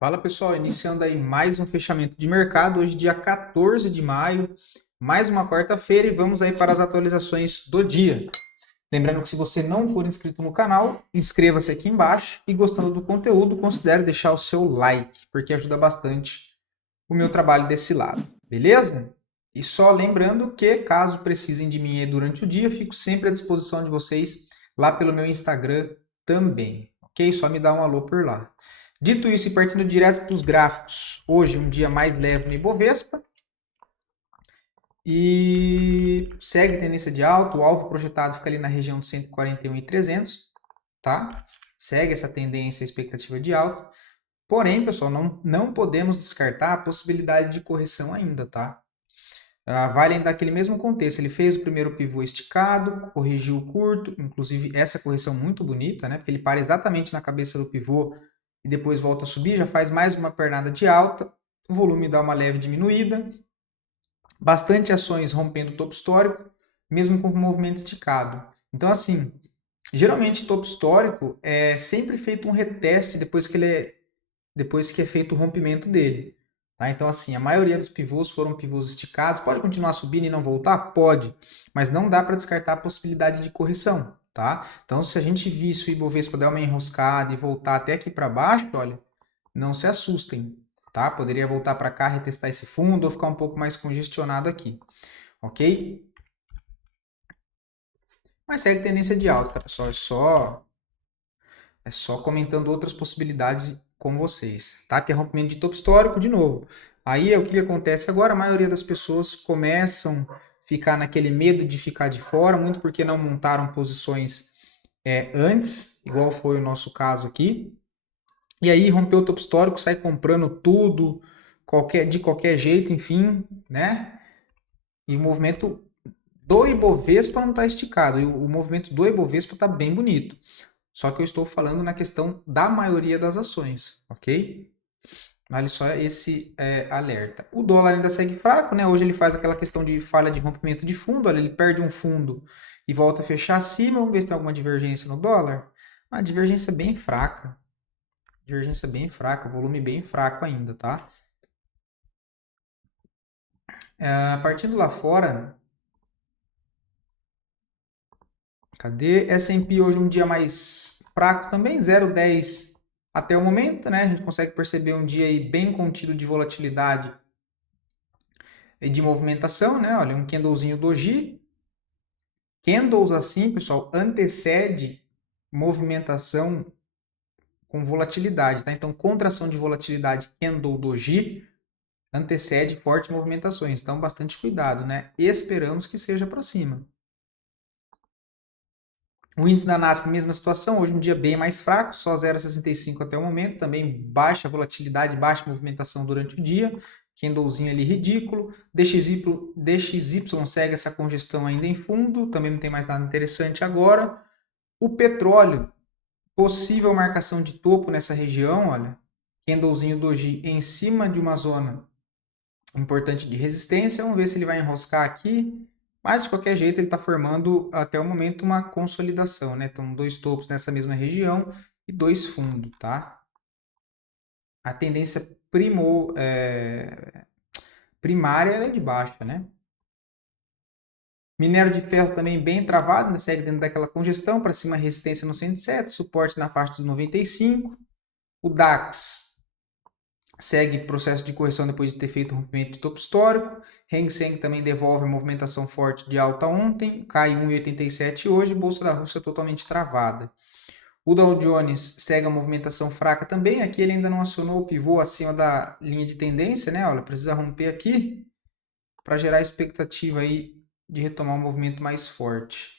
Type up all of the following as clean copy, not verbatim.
Fala pessoal, iniciando aí mais um fechamento de mercado, hoje dia 14 de maio, mais uma quarta-feira e vamos aí para as atualizações do dia. Lembrando que se você não for inscrito no canal, inscreva-se aqui embaixo e gostando do conteúdo, considere deixar o seu like, porque ajuda bastante o meu trabalho desse lado, beleza? E só lembrando que caso precisem de mim aí durante o dia, fico sempre à disposição de vocês lá pelo meu Instagram também, ok? Só me dá um alô por lá. Dito isso e partindo direto para os gráficos, hoje um dia mais leve no Ibovespa e segue tendência de alta, o alvo projetado fica ali na região de 141.300, tá? Segue essa tendência, expectativa de alta. Porém, pessoal, não podemos descartar a possibilidade de correção ainda, tá? Vale ainda aquele mesmo contexto. Ele fez o primeiro pivô esticado, corrigiu o curto, inclusive essa correção muito bonita, né? Porque ele para exatamente na cabeça do pivô e depois volta a subir, já faz mais uma pernada de alta, o volume dá uma leve diminuída, bastante ações rompendo o topo histórico, mesmo com o movimento esticado. Então, assim, geralmente topo histórico é sempre feito um reteste depois que é feito o rompimento dele. Tá? Então, assim, a maioria dos pivôs foram pivôs esticados. Pode continuar subindo e não voltar? Pode, mas não dá para descartar a possibilidade de correção. Tá? Então, se a gente visse o Ibovespa dar uma enroscada e voltar até aqui para baixo, olha, não se assustem. Tá? Poderia voltar para cá, retestar esse fundo ou ficar um pouco mais congestionado aqui. Ok? Mas segue tendência de alta, tá, pessoal? É só comentando outras possibilidades com vocês, tá? Que é rompimento de topo histórico de novo. Aí o que acontece agora? A maioria das pessoas começam a ficar naquele medo de ficar de fora, muito porque não montaram posições antes, igual foi o nosso caso aqui. E aí rompeu o topo histórico, sai comprando tudo, de qualquer jeito, enfim, né? E o movimento do Ibovespa não está esticado, e o movimento do Ibovespa está bem bonito. Só que eu estou falando na questão da maioria das ações, ok? Vale só esse alerta. O dólar ainda segue fraco, né? Hoje ele faz aquela questão de falha de rompimento de fundo, olha, ele perde um fundo e volta a fechar acima. Vamos ver se tem alguma divergência no dólar. A divergência bem fraca. Divergência bem fraca, volume bem fraco ainda, tá? Partindo lá fora, cadê? S&P hoje um dia mais fraco também, 0,10 até o momento, né? A gente consegue perceber um dia aí bem contido de volatilidade e de movimentação, né? Olha, um candlezinho doji. Candles assim, pessoal, antecede movimentação com volatilidade, tá? Então, contração de volatilidade candle doji antecede fortes movimentações. Então, bastante cuidado, né? Esperamos que seja para cima. O índice da Nasdaq, mesma situação, hoje um dia bem mais fraco, só 0,65 até o momento, também baixa volatilidade, baixa movimentação durante o dia, candlezinho ali ridículo, DXY segue essa congestão ainda em fundo, também não tem mais nada interessante agora. O petróleo, possível marcação de topo nessa região, olha, candlezinho doji em cima de uma zona importante de resistência, vamos ver se ele vai enroscar aqui, mas de qualquer jeito ele está formando até o momento uma consolidação, né? Então dois topos nessa mesma região e dois fundos, tá? A tendência primária é de baixa, né? Minério de ferro também bem travado, ainda segue dentro daquela congestão, para cima resistência no 107, suporte na faixa dos 95. O DAX segue processo de correção depois de ter feito o rompimento de topo histórico. Hang Seng também devolve a movimentação forte de alta ontem, cai 1,87 hoje, Bolsa da Rússia totalmente travada. O Dow Jones segue a movimentação fraca também, aqui ele ainda não acionou o pivô acima da linha de tendência, né? Olha, precisa romper aqui para gerar expectativa aí de retomar um movimento mais forte.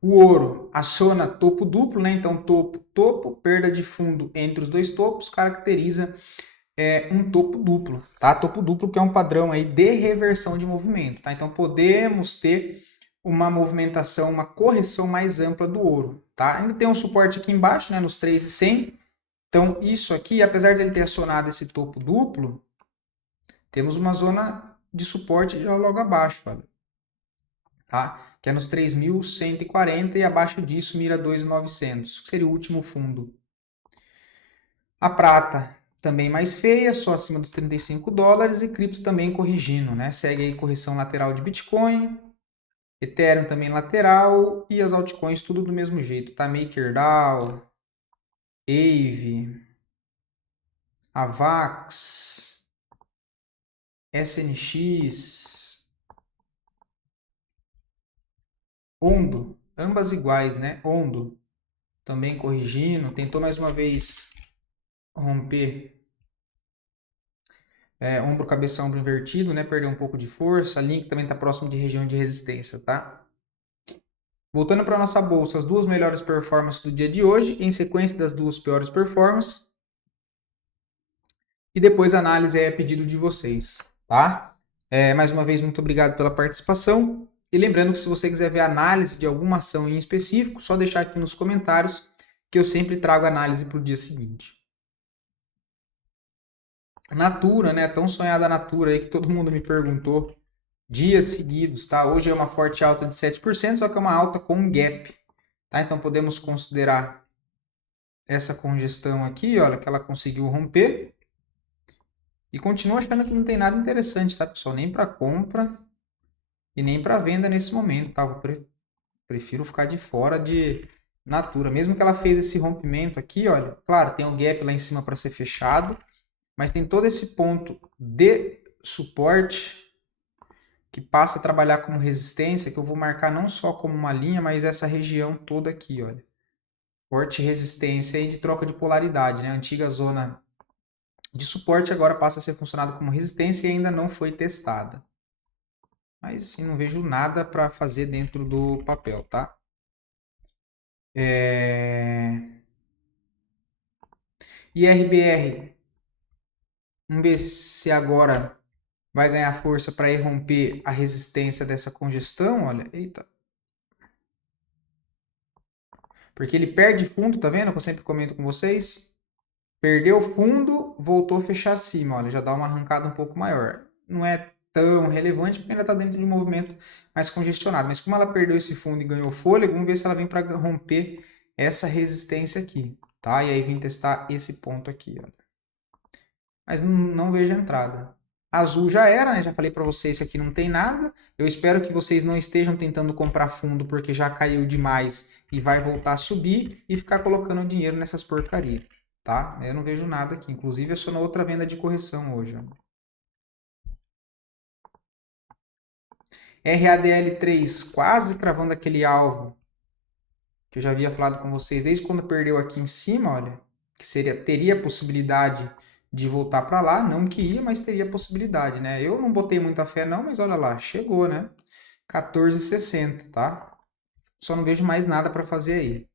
O ouro aciona topo duplo, né? Então topo, topo, perda de fundo entre os dois topos caracteriza um topo duplo, tá? Topo duplo que é um padrão aí de reversão de movimento, tá? Então podemos ter uma movimentação, uma correção mais ampla do ouro, tá? Ainda tem um suporte aqui embaixo, né? Nos 3.100. Então isso aqui, apesar de ele ter acionado esse topo duplo, temos uma zona de suporte já logo abaixo, olha, tá? que é nos 3.140 e abaixo disso mira 2.900, que seria o último fundo. A prata também mais feia, só acima dos 35 dólares e cripto também corrigindo, né? Segue aí correção lateral de Bitcoin, Ethereum também lateral e as altcoins tudo do mesmo jeito, tá? MakerDAO, Aave, Avax, SNX, Ondo, ambas iguais, né? Ondo também corrigindo, tentou mais uma vez romper ombro, cabeça, ombro invertido, né? Perdeu um pouco de força. Link também está próximo de região de resistência, tá? Voltando para a nossa bolsa, as duas melhores performances do dia de hoje, em sequência das duas piores performances. E depois a análise é a pedido de vocês, tá? Mais uma vez, muito obrigado pela participação. E lembrando que se você quiser ver a análise de alguma ação em específico, só deixar aqui nos comentários que eu sempre trago análise para o dia seguinte. Natura, né? Tão sonhada Natura aí que todo mundo me perguntou. Dias seguidos, tá? Hoje é uma forte alta de 7%, só que é uma alta com um gap, tá? Então podemos considerar essa congestão aqui, olha, que ela conseguiu romper. E continuo achando que não tem nada interessante, tá, pessoal? Nem para compra e nem para venda nesse momento, tá? Prefiro ficar de fora de Natura. Mesmo que ela fez esse rompimento aqui, olha, claro, tem o gap lá em cima para ser fechado, mas tem todo esse ponto de suporte que passa a trabalhar como resistência, que eu vou marcar não só como uma linha, mas essa região toda aqui, olha. Suporte e resistência aí de troca de polaridade, né? A antiga zona de suporte agora passa a ser funcionada como resistência e ainda não foi testada. Mas assim, não vejo nada para fazer dentro do papel, tá? IRBR, vamos ver se agora vai ganhar força para romper a resistência dessa congestão, olha, eita. Porque ele perde fundo, tá vendo? Que eu sempre comento com vocês. Perdeu fundo, voltou a fechar acima, olha, já dá uma arrancada um pouco maior. Não é tão relevante porque ainda está dentro de um movimento mais congestionado. Mas como ela perdeu esse fundo e ganhou fôlego, vamos ver se ela vem para romper essa resistência aqui, tá? E aí vim testar esse ponto aqui, olha. Mas não vejo entrada. Azul já era, né? Já falei para vocês que aqui não tem nada. Eu espero que vocês não estejam tentando comprar fundo porque já caiu demais e vai voltar a subir e ficar colocando dinheiro nessas porcarias, tá? Eu não vejo nada aqui. Inclusive, eu sou na outra venda de correção hoje. Ó. RADL3 quase cravando aquele alvo que eu já havia falado com vocês desde quando perdeu aqui em cima, olha, que teria possibilidade de voltar para lá, não que ia, mas teria possibilidade, né? Eu não botei muita fé não, mas olha lá, chegou, né? 14,60, tá? Só não vejo mais nada para fazer aí.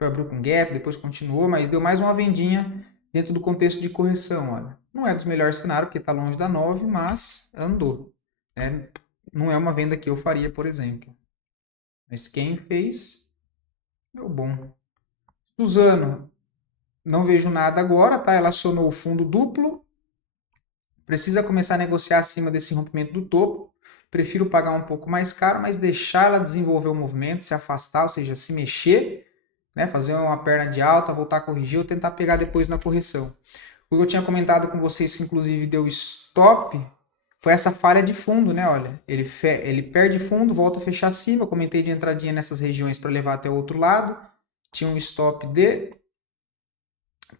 Abriu com gap, depois continuou, mas deu mais uma vendinha dentro do contexto de correção, olha. Não é dos melhores cenários, porque está longe da 9, mas andou. Né? Não é uma venda que eu faria, por exemplo. Mas quem fez, deu bom. Suzano, não vejo nada agora, tá? Ela acionou o fundo duplo. Precisa começar a negociar acima desse rompimento do topo. Prefiro pagar um pouco mais caro, mas deixar ela desenvolver o movimento, se afastar, ou seja, se mexer, né? Fazer uma perna de alta, voltar a corrigir ou tentar pegar depois na correção. O que eu tinha comentado com vocês, que inclusive deu stop, foi essa falha de fundo, né? Olha, ele perde fundo, volta a fechar acima. Eu comentei de entradinha nessas regiões para levar até o outro lado. Tinha um stop de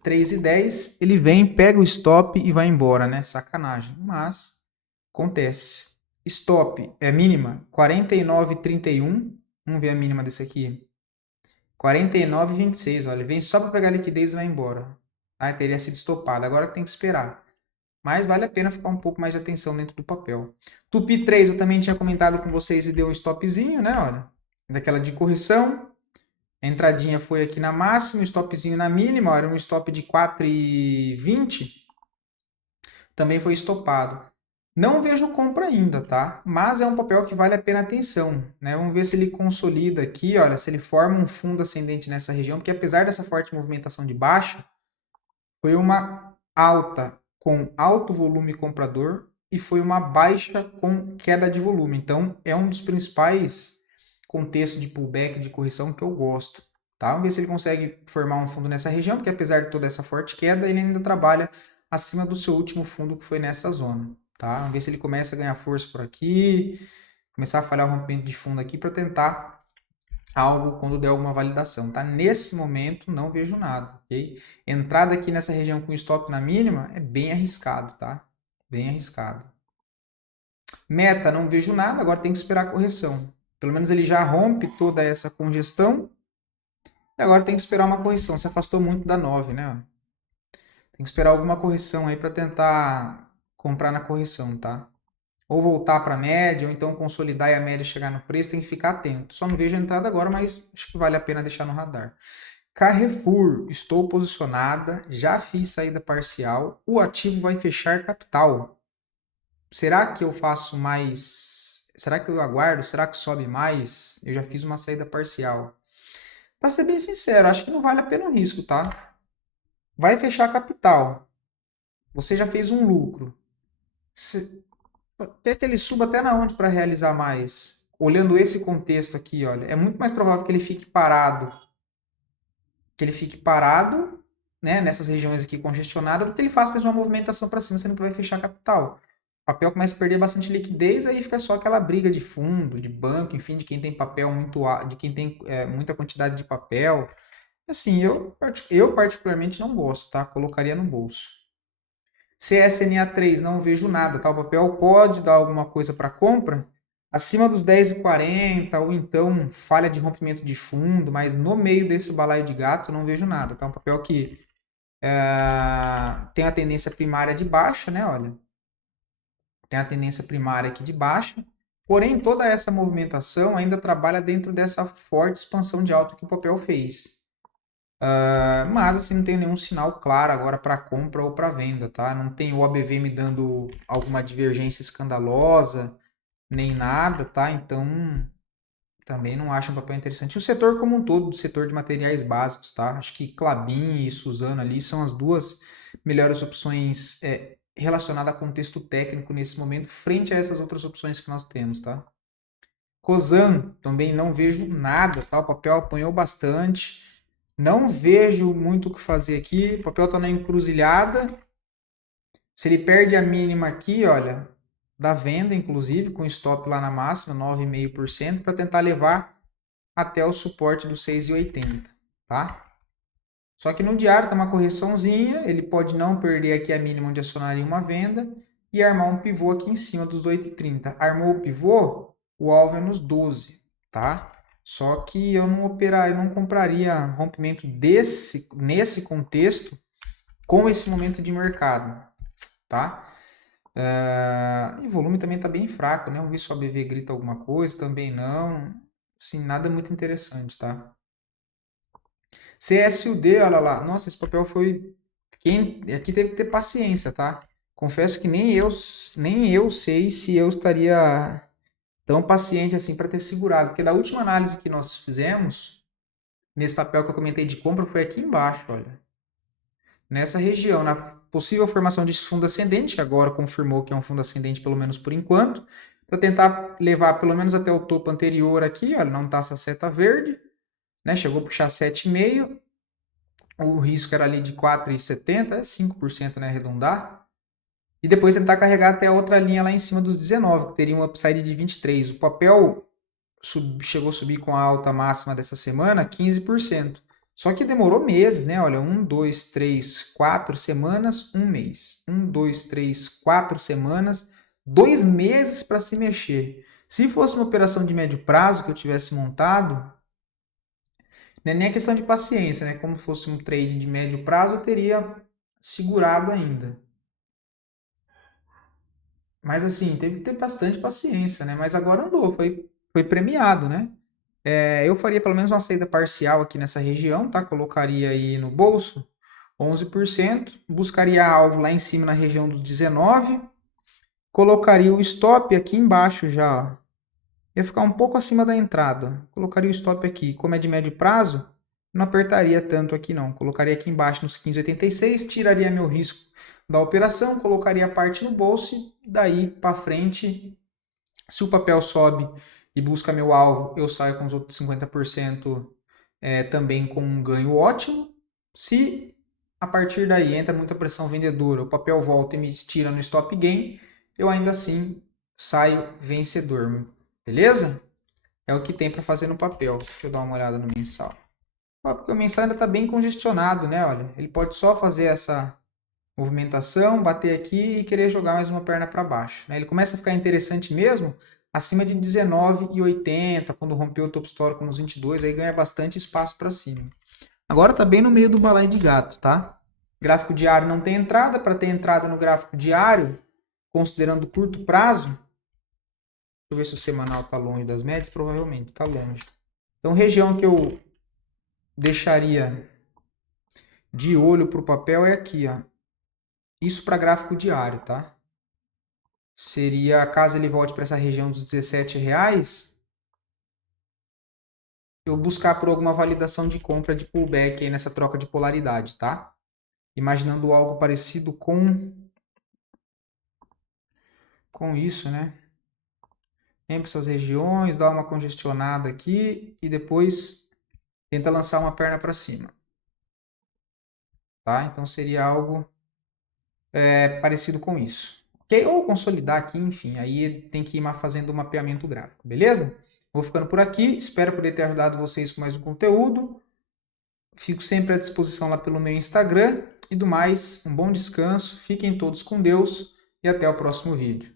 3,10. Ele vem, pega o stop e vai embora, né? Sacanagem. Mas acontece. Stop é mínima 49,31. Vamos ver a mínima desse aqui. 49,26. Olha, ele vem só para pegar a liquidez e vai embora. Ah, teria sido estopado. Agora tem que esperar. Mas vale a pena ficar um pouco mais de atenção dentro do papel. Tupi 3 eu também tinha comentado com vocês e deu um stopzinho, né? Olha, daquela de correção. A entradinha foi aqui na máxima, o stopzinho na mínima, era um stop de 4,20. Também foi estopado. Não vejo compra ainda, tá? Mas é um papel que vale a pena atenção, né? Vamos ver se ele consolida aqui, olha, se ele forma um fundo ascendente nessa região, porque apesar dessa forte movimentação de baixo, foi uma alta com alto volume comprador e foi uma baixa com queda de volume. Então, é um dos principais contextos de pullback, de correção que eu gosto. Tá? Vamos ver se ele consegue formar um fundo nessa região, porque apesar de toda essa forte queda, ele ainda trabalha acima do seu último fundo, que foi nessa zona. Tá? Vamos ver se ele começa a ganhar força por aqui, começar a falhar o rompimento de fundo aqui para tentar algo quando der alguma validação, tá? Nesse momento, não vejo nada, ok? Entrada aqui nessa região com stop na mínima é bem arriscado, tá? Bem arriscado. Meta, não vejo nada, agora tem que esperar a correção. Pelo menos ele já rompe toda essa congestão e agora tem que esperar uma correção. Se afastou muito da 9, né? Tem que esperar alguma correção aí para tentar comprar na correção, tá? Ou voltar para a média, ou então consolidar e a média chegar no preço, tem que ficar atento. Só não vejo a entrada agora, mas acho que vale a pena deixar no radar. Carrefour, estou posicionada, já fiz saída parcial, o ativo vai fechar capital. Será que eu faço mais? Será que eu aguardo? Será que sobe mais? Eu já fiz uma saída parcial. Para ser bem sincero, acho que não vale a pena o risco, tá? Vai fechar capital. Você já fez um lucro. Quer que ele suba até na onde para realizar mais? Olhando esse contexto aqui, olha, é muito mais provável que ele fique parado, né, nessas regiões aqui congestionadas, do que ele faça mesmo uma movimentação para cima, sendo que vai fechar capital. O papel começa a perder bastante liquidez, aí fica só aquela briga de fundo, de banco, enfim, de quem tem papel muito, de quem tem muita quantidade de papel. Assim, eu particularmente não gosto, tá? Colocaria no bolso. CSNA3, não vejo nada, tá? O papel pode dar alguma coisa para compra acima dos 10,40 ou então falha de rompimento de fundo, mas no meio desse balaio de gato não vejo nada, tá? Um papel que tem a tendência primária de baixa, né? Olha, tem a tendência primária aqui de baixa, porém toda essa movimentação ainda trabalha dentro dessa forte expansão de alta que o papel fez. Mas assim, não tem nenhum sinal claro agora para compra ou para venda, tá? Não tem o OBV me dando alguma divergência escandalosa, nem nada, tá? Então, também não acho um papel interessante. E o setor como um todo, do setor de materiais básicos, tá? Acho que Klabin e Suzano ali são as duas melhores opções relacionadas a contexto técnico nesse momento, frente a essas outras opções que nós temos, tá? Cosan, também não vejo nada, tá? O papel apanhou bastante. Não vejo muito o que fazer aqui. O papel está na encruzilhada. Se ele perde a mínima aqui, olha, da venda, inclusive, com stop lá na máxima, 9,5%, para tentar levar até o suporte dos 6,80, tá? Só que no diário está uma correçãozinha, ele pode não perder aqui a mínima onde acionaria uma venda e armar um pivô aqui em cima dos 8,30. Armou o pivô, o alvo é nos 12, tá? Só que eu não compraria rompimento nesse contexto com esse momento de mercado, tá? E o volume também está bem fraco, né? Vamos ver se o ABV grita alguma coisa, também não. Assim, nada muito interessante, tá? CSUD, olha lá. Nossa, esse papel foi... Aqui teve que ter paciência, tá? Confesso que nem eu sei se eu estaria tão paciente assim para ter segurado, porque da última análise que nós fizemos, nesse papel que eu comentei de compra, foi aqui embaixo, olha. Nessa região, na possível formação de fundo ascendente, que agora confirmou que é um fundo ascendente pelo menos por enquanto, para tentar levar pelo menos até o topo anterior aqui, olha, não está essa seta verde, né? Chegou a puxar 7,5, o risco era ali de 4,70, 5%, né, arredondar. E depois tentar carregar até a outra linha lá em cima dos 19, que teria um upside de 23. O papel chegou a subir com a alta máxima dessa semana 15%. Só que demorou meses, né? Olha, 1, 2, 3, 4 semanas, um mês. 1, 2, 3, 4 semanas, 2 meses para se mexer. Se fosse uma operação de médio prazo que eu tivesse montado, não é nem a questão de paciência, né? Como fosse um trade de médio prazo, eu teria segurado ainda. Mas assim, teve que ter bastante paciência, né? Mas agora andou, foi premiado, né? Eu faria pelo menos uma saída parcial aqui nessa região, tá? Colocaria aí no bolso 11%, buscaria alvo lá em cima na região dos 19, colocaria o stop aqui embaixo já, ó. Ia ficar um pouco acima da entrada. Colocaria o stop aqui, como é de médio prazo, não apertaria tanto aqui não. Colocaria aqui embaixo nos 15,86, tiraria meu risco da operação, colocaria a parte no bolso e daí para frente, se o papel sobe e busca meu alvo, eu saio com os outros 50% também com um ganho ótimo. Se a partir daí entra muita pressão vendedora, o papel volta e me tira no stop gain, eu ainda assim saio vencedor, beleza? É o que tem para fazer no papel. Deixa eu dar uma olhada no mensal. Porque o mensal ainda está bem congestionado, né? Olha, ele pode só fazer essa movimentação, bater aqui e querer jogar mais uma perna para baixo, né? Ele começa a ficar interessante mesmo acima de 19,80, quando rompeu o topo histórico nos 22, aí ganha bastante espaço para cima. Agora está bem no meio do balaio de gato, tá? Gráfico diário não tem entrada. Para ter entrada no gráfico diário, considerando curto prazo, deixa eu ver se o semanal está longe das médias, provavelmente está longe. Então, região que eu deixaria de olho para o papel é aqui, ó. Isso para gráfico diário, tá? Seria, caso ele volte para essa região dos R$17, eu buscar por alguma validação de compra de pullback aí nessa troca de polaridade, tá? Imaginando algo parecido com isso, né? Vem para essas regiões, dá uma congestionada aqui e depois tenta lançar uma perna para cima. Tá? Então seria algo parecido com isso. Ok? Ou consolidar aqui, enfim, aí tem que ir fazendo o mapeamento gráfico, beleza? Vou ficando por aqui, espero poder ter ajudado vocês com mais um conteúdo. Fico sempre à disposição lá pelo meu Instagram. E do mais, um bom descanso, fiquem todos com Deus e até o próximo vídeo.